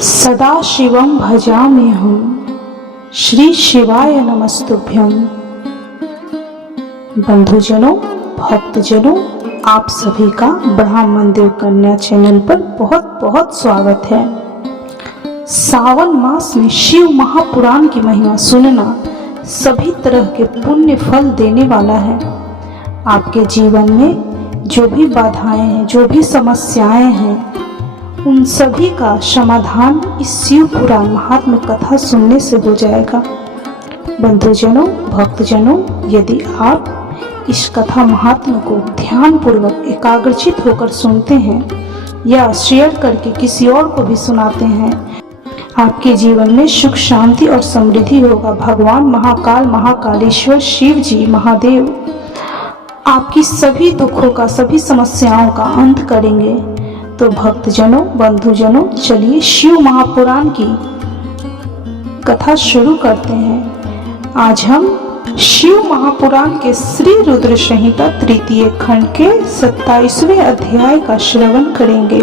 सदा शिवम भजाम्यहं श्री शिवाय नमस्तुभ्यं। बंधुजनों, भक्तजनों, आप सभी का ब्राह्मण देव कन्या चैनल पर बहुत बहुत स्वागत है। सावन मास में शिव महापुराण की महिमा सुनना सभी तरह के पुण्य फल देने वाला है। आपके जीवन में जो भी बाधाएं हैं, जो भी समस्याएं हैं, उन सभी का समाधान इस शिव पुराण महात्म्य कथा सुनने से हो जाएगा। बंधुजनों, भक्तजनों, यदि आप इस कथा महात्म्य को ध्यान पूर्वक एकाग्रचित होकर सुनते हैं या शेयर करके किसी और को भी सुनाते हैं, आपके जीवन में सुख, शांति और समृद्धि होगा। भगवान महाकाल, महाकालेश्वर शिव जी, महादेव आपकी सभी दुखों का, सभी समस्याओं का अंत करेंगे। तो भक्तजनों, बंधुजनों, चलिए शिव महापुराण की कथा शुरू करते हैं। आज हम शिव महापुराण के श्री रुद्र संहिता तृतीय खंड के 27वें अध्याय का श्रवण करेंगे।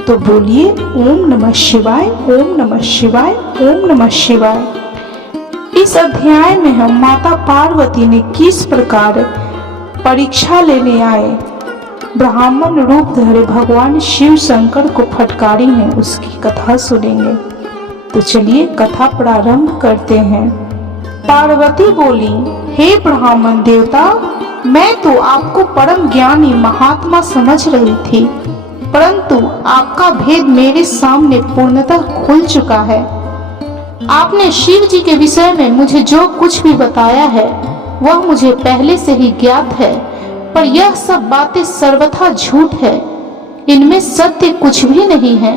तो बोलिए ओम नमः शिवाय, ओम नमः शिवाय, ओम नमः शिवाय। इस अध्याय में हम माता पार्वती ने किस प्रकार परीक्षा लेने आए ब्राह्मण रूप धरे भगवान शिव शंकर को फटकारी है, उसकी कथा सुनेंगे। तो चलिए कथा प्रारंभ करते हैं। पार्वती बोली, हे ब्राह्मण देवता, मैं तो आपको परम ज्ञानी महात्मा समझ रही थी, परंतु आपका भेद मेरे सामने पूर्णतः खुल चुका है। आपने शिव जी के विषय में मुझे जो कुछ भी बताया है वह मुझे पहले से ही ज्ञात है, पर यह सब बातें सर्वथा झूठ है, इनमें सत्य कुछ भी नहीं है।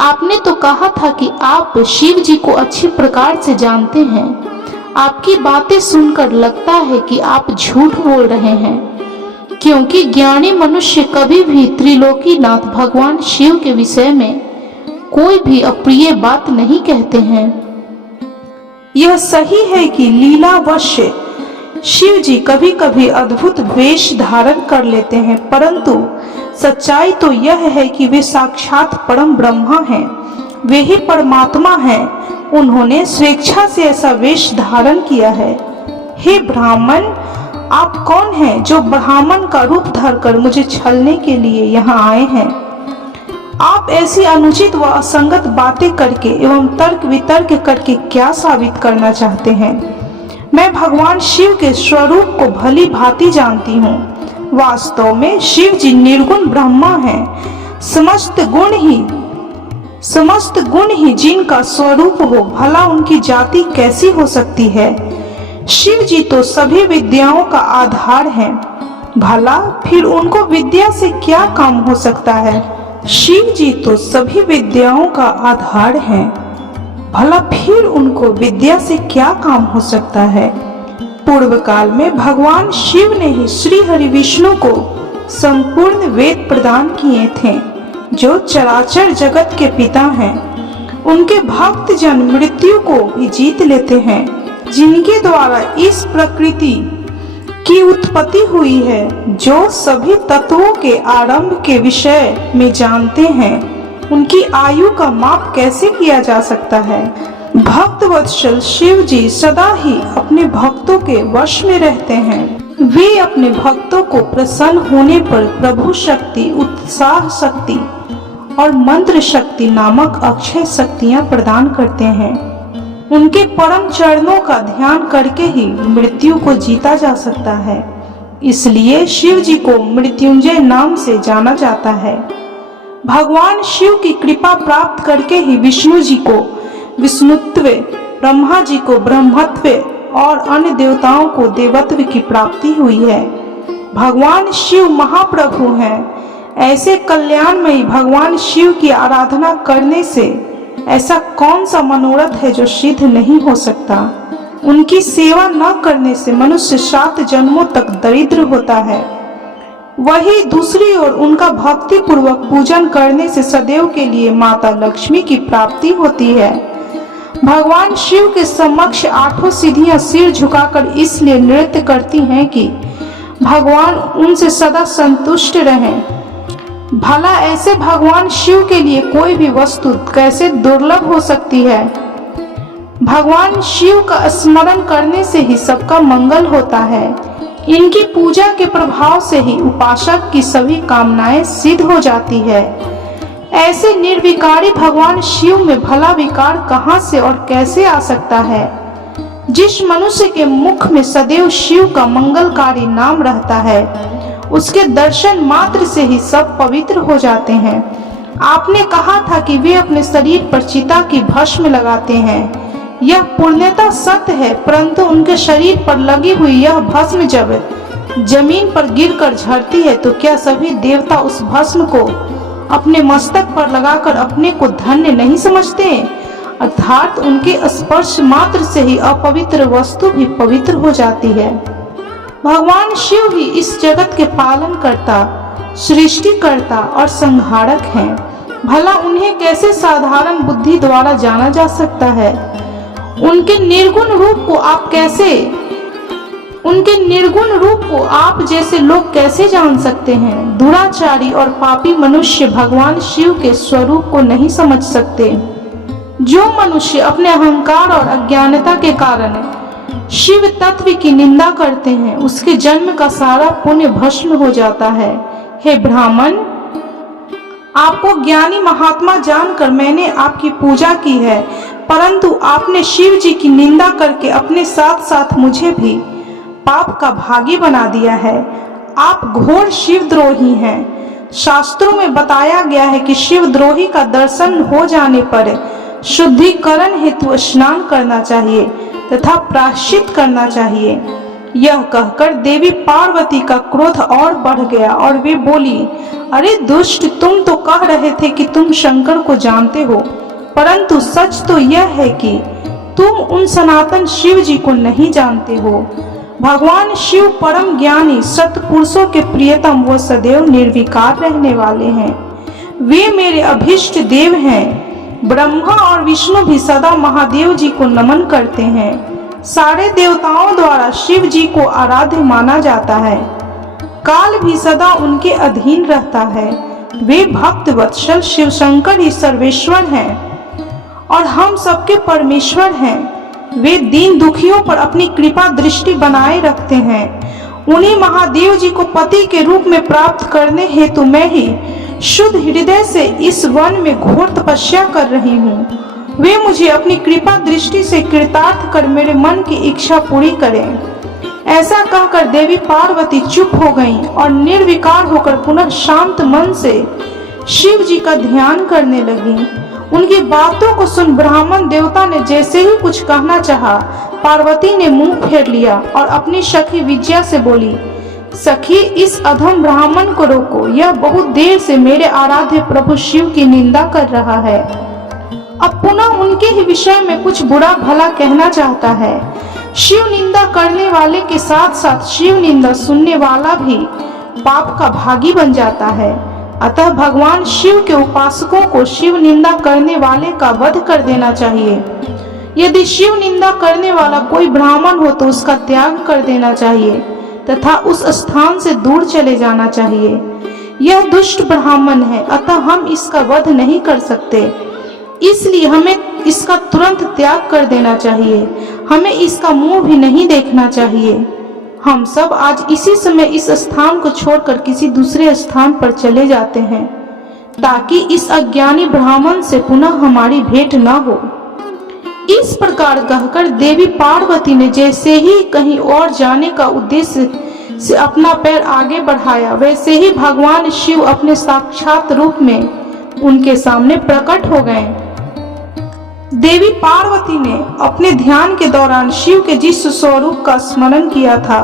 आपने तो कहा था कि आप शिव जी को अच्छी प्रकार से जानते हैं। आपकी बातें सुनकर लगता है कि आप झूठ बोल रहे हैं, क्योंकि ज्ञानी मनुष्य कभी भी त्रिलोकीनाथ भगवान शिव के विषय में कोई भी अप्रिय बात नहीं कहते हैं। यह सही है कि लीलावश शिव जी कभी कभी अद्भुत वेश धारण कर लेते हैं, परंतु सच्चाई तो यह है कि वे साक्षात परम ब्रह्मा हैं, वे ही परमात्मा हैं। उन्होंने स्वेच्छा से ऐसा वेश धारण किया है। हे ब्राह्मण, आप कौन हैं जो ब्राह्मण का रूप धरकर मुझे छलने के लिए यहाँ आए हैं? आप ऐसी अनुचित व असंगत बातें करके एवं तर्क वितर्क करके क्या साबित करना चाहते हैं? मैं भगवान शिव के स्वरूप को भली भांति जानती हूँ। वास्तव में शिव जी निर्गुण ब्रह्मा हैं। समस्त गुण ही जिनका स्वरूप हो, भला उनकी जाति कैसी हो सकती है? शिव जी तो सभी विद्याओं का आधार हैं, भला फिर उनको विद्या से क्या काम हो सकता है? शिव जी तो सभी विद्याओं का आधार हैं, भला फिर उनको विद्या से क्या काम हो सकता है? पूर्व काल में भगवान शिव ने ही श्री हरि विष्णु को संपूर्ण वेद प्रदान किए थे, जो चराचर जगत के पिता हैं। उनके भक्त जन मृत्यु को भी जीत लेते हैं, जिनके द्वारा इस प्रकृति की उत्पत्ति हुई है। जो सभी तत्वों के आरंभ के विषय में जानते हैं, उनकी आयु का माप कैसे किया जा सकता है? भक्त वत्सल शिव जी सदा ही अपने भक्तों के वश में रहते हैं। वे अपने भक्तों को प्रसन्न होने पर प्रभु शक्ति, उत्साह शक्ति और मंत्र शक्ति नामक अक्षय शक्तियां प्रदान करते हैं। उनके परम चरणों का ध्यान करके ही मृत्यु को जीता जा सकता है। इसलिए शिव जी को मृत्युंजय नाम से जाना जाता है। भगवान शिव की कृपा प्राप्त करके ही विष्णु जी को विष्णुत्व, ब्रह्मा जी को ब्रह्मत्व और अन्य देवताओं को देवत्व की प्राप्ति हुई है। भगवान शिव महाप्रभु हैं। ऐसे कल्याणमयी भगवान शिव की आराधना करने से ऐसा कौन सा मनोरथ है जो सिद्ध नहीं हो सकता? उनकी सेवा न करने से मनुष्य 7 जन्मों तक दरिद्र होता है। वही दूसरी ओर उनका भक्ति पूर्वक पूजन करने से सदैव के लिए माता लक्ष्मी की प्राप्ति होती है। भगवान शिव के समक्ष 8 सिद्धियां सिर झुकाकर इसलिए नृत्य करती हैं कि भगवान उनसे सदा संतुष्ट रहें। भला ऐसे भगवान शिव के लिए कोई भी वस्तु कैसे दुर्लभ हो सकती है। भगवान शिव का स्मरण करने से ही सबका मंगल होता है। इनकी पूजा के प्रभाव से ही उपासक की सभी कामनाएं सिद्ध हो जाती है। ऐसे निर्विकारी भगवान शिव में भला विकार कहां से और कैसे आ सकता है। जिस मनुष्य के मुख में सदैव शिव का मंगलकारी नाम रहता है, उसके दर्शन मात्र से ही सब पवित्र हो जाते हैं। आपने कहा था कि वे अपने शरीर पर चिता की भस्म लगाते हैं। यह पूर्णतः सत्य है, परंतु उनके शरीर पर लगी हुई यह भस्म जब जमीन पर गिरकर झड़ती है तो क्या सभी देवता उस भस्म को अपने मस्तक पर लगाकर अपने को धन्य नहीं समझते। अर्थात उनके स्पर्श मात्र से ही अपवित्र वस्तु भी पवित्र हो जाती है। भगवान शिव ही इस जगत के पालन करता, सृष्टिकर्ता और संहारक हैं। भला उन्हें कैसे साधारण बुद्धि द्वारा जाना जा सकता है। उनके निर्गुण रूप को आप जैसे लोग कैसे जान सकते हैं। दुराचारी और पापी मनुष्य भगवान शिव के स्वरूप को नहीं समझ सकते। जो मनुष्य अपने अहंकार और अज्ञानता के कारण शिव तत्व की निंदा करते हैं, उसके जन्म का सारा पुण्य भस्म हो जाता है। हे ब्राह्मण, आपको ज्ञानी महात्मा जानकर मैंने आपकी पूजा की है, परंतु आपने शिव जी की निंदा करके अपने साथ साथ मुझे भी पाप का भागी बना दिया है। आप घोर शिवद्रोही हैं। शास्त्रों में बताया गया है कि शिवद्रोही का दर्शन हो जाने पर शुद्धिकरण हेतु स्नान करना चाहिए तथा प्रायश्चित करना चाहिए। यह कहकर देवी पार्वती का क्रोध और बढ़ गया और वे बोली, अरे दुष्ट, तुम तो कह रहे थे कि तुम शंकर को जानते हो, परंतु सच तो यह है कि तुम उन सनातन शिव जी को नहीं जानते हो। भगवान शिव परम ज्ञानी, सत्पुरुषों के प्रियतम व सदैव निर्विकार रहने वाले हैं। वे मेरे अभीष्ट देव हैं। ब्रह्मा और विष्णु भी सदा महादेव जी को नमन करते हैं। सारे देवताओं द्वारा शिव जी को आराध्य माना जाता है। काल भी सदा उनके अधीन रहता है। वे भक्त वत्सल शिव शंकर ही सर्वेश्वर हैं और हम सबके परमेश्वर हैं। वे दीन दुखियों पर अपनी कृपा दृष्टि बनाए रखते हैं। उन्हीं महादेव जी को पति के रूप में प्राप्त करने हेतु मैं ही शुद्ध हृदय से इस वन में घोर तपस्या कर रही हूँ। वे मुझे अपनी कृपा दृष्टि से कृतार्थ कर मेरे मन की इच्छा पूरी करें। ऐसा कहकर देवी पार्वती चुप हो गईं और निर्विकार होकर पुनः शांत मन से शिव जी का ध्यान करने लगी। उनकी बातों को सुन ब्राह्मण देवता ने जैसे ही कुछ कहना चाहा, पार्वती ने मुंह फेर लिया और अपनी सखी विजया से बोली, सखी, इस अधम ब्राह्मण को रोको। यह बहुत देर से मेरे आराध्य प्रभु शिव की निंदा कर रहा है। अब पुनः उनके ही विषय में कुछ बुरा भला कहना चाहता है। शिव निंदा करने वाले के साथ साथ शिव निंदा सुनने वाला भी पाप का भागी बन जाता है। अतः भगवान शिव के उपासकों को शिव निंदा करने वाले का वध कर देना चाहिए। यदि शिव निंदा करने वाला कोई ब्राह्मण हो तो उसका त्याग कर देना चाहिए तथा उस स्थान से दूर चले जाना चाहिए। यह दुष्ट ब्राह्मण है, अतः हम इसका वध नहीं कर सकते, इसलिए हमें इसका तुरंत त्याग कर देना चाहिए। हमें इसका मुंह भी नहीं देखना चाहिए। हम सब आज इसी समय इस स्थान को छोड़कर किसी दूसरे स्थान पर चले जाते हैं, ताकि इस अज्ञानी ब्राह्मण से पुनः हमारी भेंट न हो। इस प्रकार कहकर देवी पार्वती ने जैसे ही कहीं और जाने का उद्देश्य से अपना पैर आगे बढ़ाया, वैसे ही भगवान शिव अपने साक्षात रूप में उनके सामने प्रकट हो गए। देवी पार्वती ने अपने ध्यान के दौरान शिव के जिस स्वरूप का स्मरण किया था,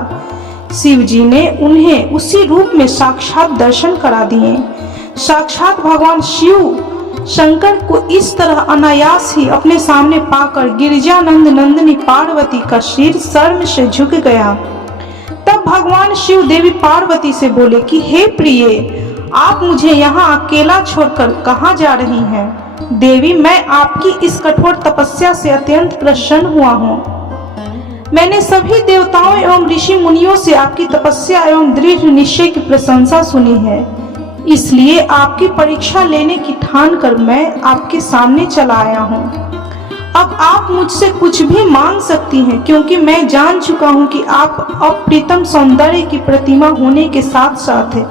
शिव जी ने उन्हें उसी रूप में साक्षात दर्शन करा दिए। साक्षात भगवान शिव शंकर को इस तरह अनायास ही अपने सामने पाकर गिरिजानंद नंदिनी पार्वती का सिर शर्म से झुक गया। तब भगवान शिव देवी पार्वती से बोले कि हे प्रिय, आप मुझे यहाँ अकेला छोड़कर कहाँ जा रही हैं। देवी, मैं आपकी इस कठोर तपस्या से अत्यंत प्रसन्न हुआ हूँ। मैंने सभी देवताओं एवं ऋषि मुनियों से आपकी तपस्या एवं दृढ़ निश्चय की प्रशंसा सुनी है। इसलिए आपकी परीक्षा लेने की ठान कर मैं आपके सामने चला आया हूँ। अब आप मुझसे कुछ भी मांग सकती हैं, क्योंकि मैं जान चुका हूँ कि आप अप्रितम सौंदर्य की प्रतिमा होने के साथ साथ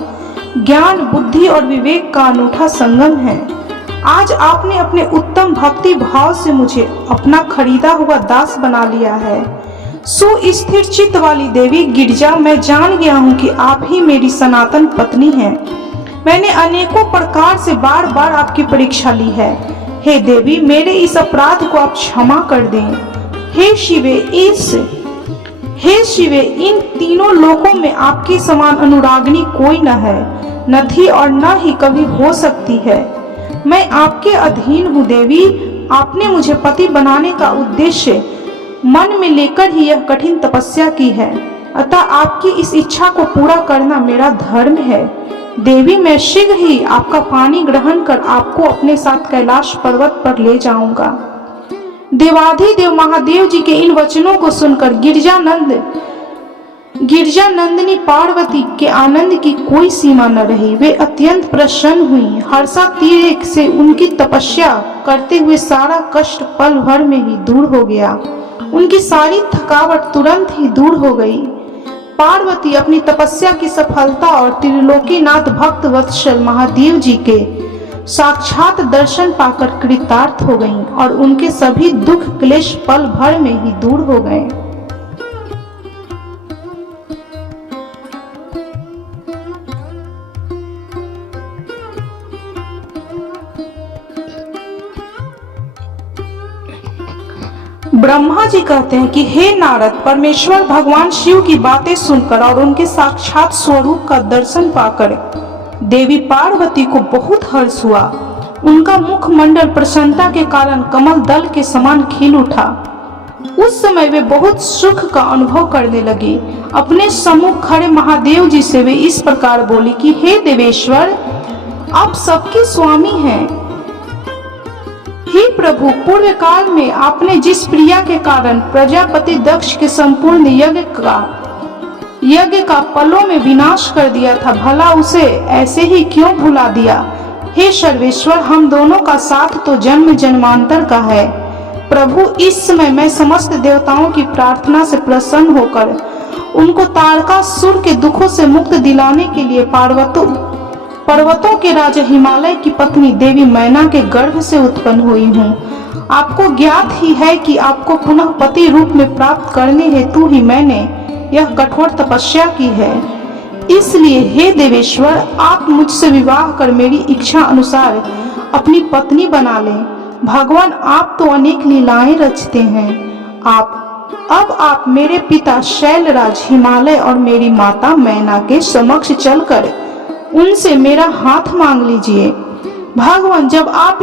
ज्ञान, बुद्धि और विवेक का अनूठा संगम है। आज आपने अपने उत्तम भक्ति भाव से मुझे अपना खरीदा हुआ दास बना लिया है। सुस्थिर चित्त वाली देवी गिरजा, मैं जान गया हूँ कि आप ही मेरी सनातन पत्नी हैं। मैंने अनेकों प्रकार से बार बार आपकी परीक्षा ली है। हे देवी, मेरे इस अपराध को आप क्षमा कर दें। हे शिवे, इन तीनों लोकों में आपके समान अनुरागिनी कोई न है, न थी और न ही कभी हो सकती है। मैं आपके अधीन हूँ देवी। आपने मुझे पति बनाने का उद्देश्य मन में लेकर ही यह कठिन तपस्या की है, अतः आपकी इस इच्छा को पूरा करना मेरा धर्म है। देवी, मैं शीघ्र ही आपका पानी ग्रहण कर आपको अपने साथ कैलाश पर्वत पर ले जाऊंगा। देवाधिदेव महादेव जी के इन वचनों को सुनकर गिरजानंदिनी पार्वती के आनंद की कोई सीमा न रही। वे अत्यंत प्रसन्न हुई। हर्षातिरेक से उनकी तपस्या करते हुए सारा कष्ट पल भर में ही दूर हो गया। उनकी सारी थकावट तुरंत ही दूर हो गई। पार्वती अपनी तपस्या की सफलता और त्रिलोकीनाथ भक्त वत्सल महादेव जी के साक्षात दर्शन पाकर कृतार्थ हो गईं और उनके सभी दुख क्लेश पल भर में ही दूर हो गए। ब्रह्मा जी कहते हैं कि हे नारद, परमेश्वर भगवान शिव की बातें सुनकर और उनके साक्षात स्वरूप का दर्शन पाकर देवी पार्वती को बहुत हर्ष हुआ। उनका मुखमंडल प्रसन्नता के कारण कमल दल के समान खिल उठा। उस समय वे बहुत सुख का अनुभव करने लगी। अपने सम्मुख खड़े महादेव जी से वे इस प्रकार बोली कि हे देवेश्वर, आप सबके स्वामी हैं। हे प्रभु, पूर्व काल में आपने जिस प्रिया के कारण प्रजापति दक्ष के संपूर्ण यज्ञ का पलों में विनाश कर दिया था, भला उसे ऐसे ही क्यों भुला दिया। हे सर्वेश्वर, हम दोनों का साथ तो जन्म जन्मांतर का है। प्रभु, इस समय मैं समस्त देवताओं की प्रार्थना से प्रसन्न होकर उनको तारकासुर के दुखों से मुक्त दिलाने के लिए पर्वतों के राजा हिमालय की पत्नी देवी मैना के गर्भ से उत्पन्न हुई हूँ। आपको ज्ञात ही है कि आपको पुनः पति रूप में प्राप्त करने हेतु ही मैंने यह कठोर तपस्या की है। इसलिए हे देवेश्वर, आप मुझसे विवाह कर मेरी इच्छा अनुसार अपनी पत्नी बना लें। भगवान, आप तो अनेक लीलाएं रचते हैं। अब आप मेरे पिता शैलराज हिमालय और मेरी माता मैना के समक्ष चलकर उनसे मेरा हाथ मांग लीजिए। भगवान, जब आप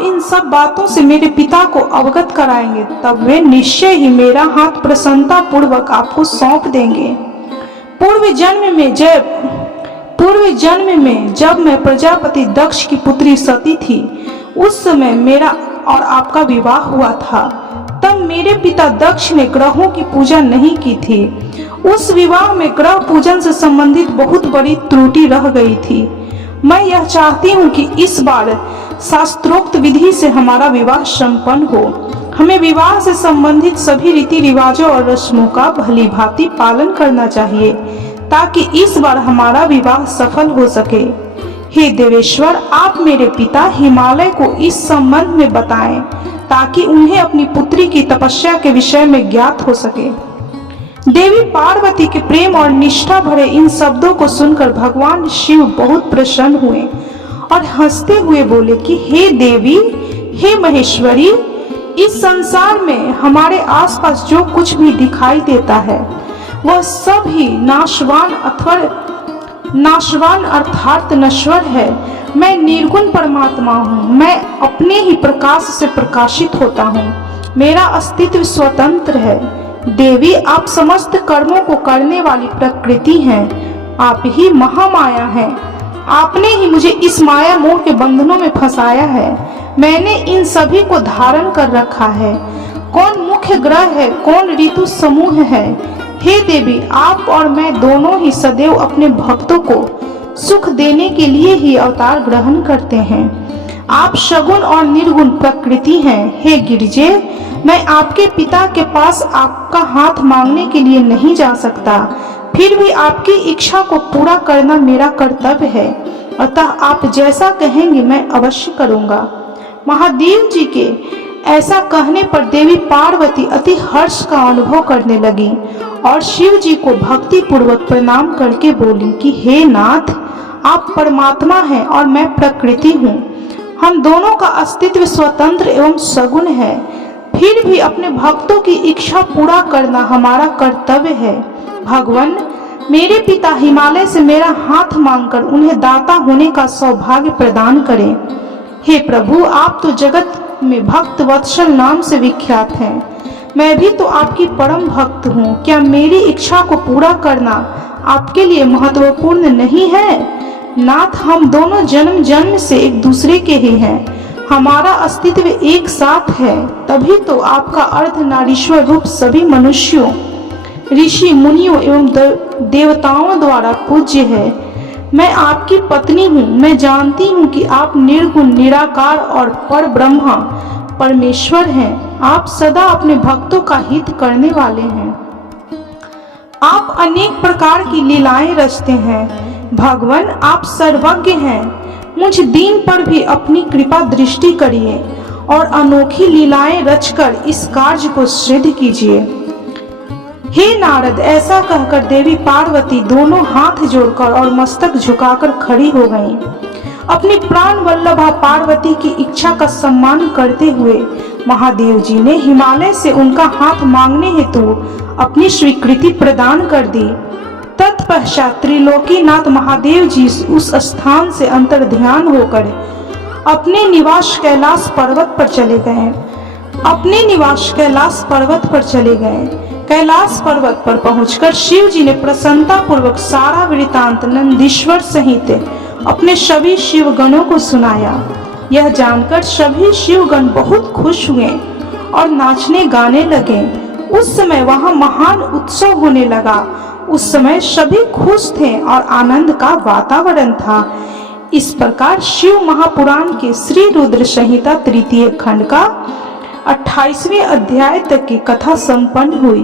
इन सब बातों से मेरे पिता को अवगत कराएंगे, तब वे निश्चय ही मेरा हाथ प्रसन्नता पूर्वक आपको सौंप देंगे। पूर्व जन्म में जब मैं प्रजापति दक्ष की पुत्री सती थी, उस समय मेरा और आपका विवाह हुआ था। तब मेरे पिता दक्ष ने ग्रहों की पूजा नहीं की थी। उस विवाह में ग्रह पूजन से संबंधित बहुत बड़ी त्रुटि रह गई थी। मैं यह चाहती हूँ कि इस बार शास्त्रोक्त विधि से हमारा विवाह संपन्न हो। हमें विवाह से संबंधित सभी रीति रिवाजों और रस्मों का भली भांति पालन करना चाहिए, ताकि इस बार हमारा विवाह सफल हो सके। हे देवेश्वर, आप मेरे पिता हिमालय को इस संबंध में बताएं, ताकि उन्हें अपनी पुत्री की तपस्या के विषय में ज्ञात हो सके। देवी पार्वती के प्रेम और निष्ठा भरे इन शब्दों को सुनकर भगवान शिव बहुत प्रसन्न हुए और हंसते हुए बोले कि हे देवी, हे महेश्वरी, इस संसार में हमारे आसपास जो कुछ भी दिखाई देता है वह सब ही नाशवान अर्थात नश्वर है। मैं निर्गुण परमात्मा हूँ। मैं अपने ही प्रकाश से प्रकाशित होता हूँ। मेरा अस्तित्व स्वतंत्र है। देवी, आप समस्त कर्मों को करने वाली प्रकृति हैं। आप ही महामाया हैं। आपने ही मुझे इस माया मोह के बंधनों में फंसाया है। मैंने इन सभी को धारण कर रखा है। कौन मुख्य ग्रह है, कौन ऋतु समूह है, हे देवी, आप और मैं दोनों ही सदैव अपने भक्तों को सुख देने के लिए ही अवतार ग्रहण करते हैं। आप सगुण और निर्गुण प्रकृति हैं। हे गिरिजे, मैं आपके पिता के पास आपका हाथ मांगने के लिए नहीं जा सकता, फिर भी आपकी इच्छा को पूरा करना मेरा कर्तव्य है, अतः आप जैसा कहेंगे मैं अवश्य करूंगा। महादेव जी के ऐसा कहने पर देवी पार्वती अति हर्ष का अनुभव करने लगी और शिव जी को भक्ति पूर्वक प्रणाम करके बोली कि हे नाथ, आप परमात्मा हैं और मैं प्रकृति हूँ। हम दोनों का अस्तित्व स्वतंत्र एवं सगुण है, फिर भी अपने भक्तों की इच्छा पूरा करना हमारा कर्तव्य है। भगवान, मेरे पिता हिमालय से मेरा हाथ मांगकर उन्हें दाता होने का सौभाग्य प्रदान करें। हे प्रभु, आप तो जगत में भक्त वत्सल नाम से विख्यात हैं। मैं भी तो आपकी परम भक्त हूँ। क्या मेरी इच्छा को पूरा करना आपके लिए महत्वपूर्ण नहीं है? नाथ, हम दोनों जन्म जन्म से एक दूसरे के ही हैं। हमारा अस्तित्व एक साथ है, तभी तो आपका अर्धनारीश्वर रूप सभी मनुष्यों, ऋषि मुनियों एवं देवताओं द्वारा पूज्य है। मैं आपकी पत्नी हूँ। मैं जानती हूँ कि आप निर्गुण, निराकार और पर ब्रह्मा परमेश्वर हैं। आप सदा अपने भक्तों का हित करने वाले हैं। आप अनेक प्रकार की लीलाएं रचते हैं। भगवान, आप सर्वज्ञ हैं। मुझ दीन पर भी अपनी कृपा दृष्टि करिए और अनोखी लीलाएं रचकर इस कार्य को सिद्ध कीजिए। हे नारद, ऐसा कहकर देवी पार्वती दोनों हाथ जोड़कर और मस्तक झुकाकर खड़ी हो गईं। अपनी प्राण वल्लभा पार्वती की इच्छा का सम्मान करते हुए महादेव जी ने हिमालय से उनका हाथ मांगने हेतु अपनी स्वीकृति प्रदान कर दी। तत्पश्चात त्रिलोकीनाथ महादेव जी उस स्थान से अंतर्ध्यान होकर अपने निवास कैलाश पर्वत पर चले गए। कैलाश पर्वत पर पहुंचकर शिव जी ने प्रसन्नता पूर्वक सारा वृतांत नंदीश्वर सहित अपने सभी शिवगणों को सुनाया। यह जानकर सभी शिवगण बहुत खुश हुए और नाचने गाने लगे। उस समय वहां महान उत्सव होने लगा। उस समय सभी खुश थे और आनंद का वातावरण था। इस प्रकार शिव महापुराण के श्री रुद्र संहिता तृतीय खंड का 28वें अध्याय तक की कथा संपन्न हुई।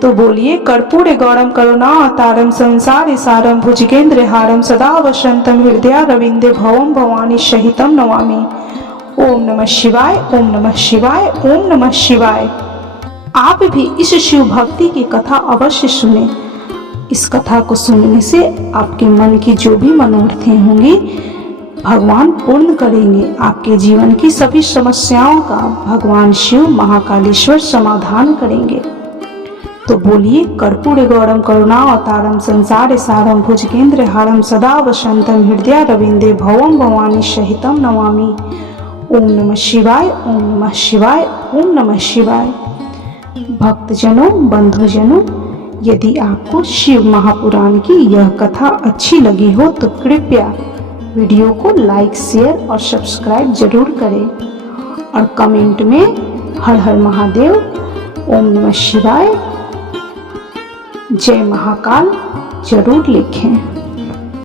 तो बोलिए, कर्पूर गौरम करुणावतारम संसार सारम भुजगेंद्र हारम सदा वसंतम हृदय रविंदे भवम भवानी सहितम नमामि। ओम नमः शिवाय, ओम नमः शिवाय, ओम नमः शिवाय। आप भी इस शिव भक्ति की कथा अवश्य सुने। इस कथा को सुनने से आपके मन की जो भी मनोरथें होंगी भगवान पूर्ण करेंगे। आपके जीवन की सभी समस्याओं का भगवान शिव महाकालेश्वर समाधान करेंगे। तो बोलिए, कर्पूर गौरम करुणावतारम संसार सारम भुजगेंद्र हारम सदा वसंतम हृदय रविंदे भवम भवानी सहितम नमामि। ओम नमः शिवाय, ओम नमः शिवाय, ओम नमः शिवाय। भक्तजनों, बंधुजनों, यदि आपको शिव महापुराण की यह कथा अच्छी लगी हो तो कृपया वीडियो को लाइक, शेयर और सब्सक्राइब जरूर करें और कमेंट में हर हर महादेव, ओम नमः शिवाय, जय महाकाल जरूर लिखें।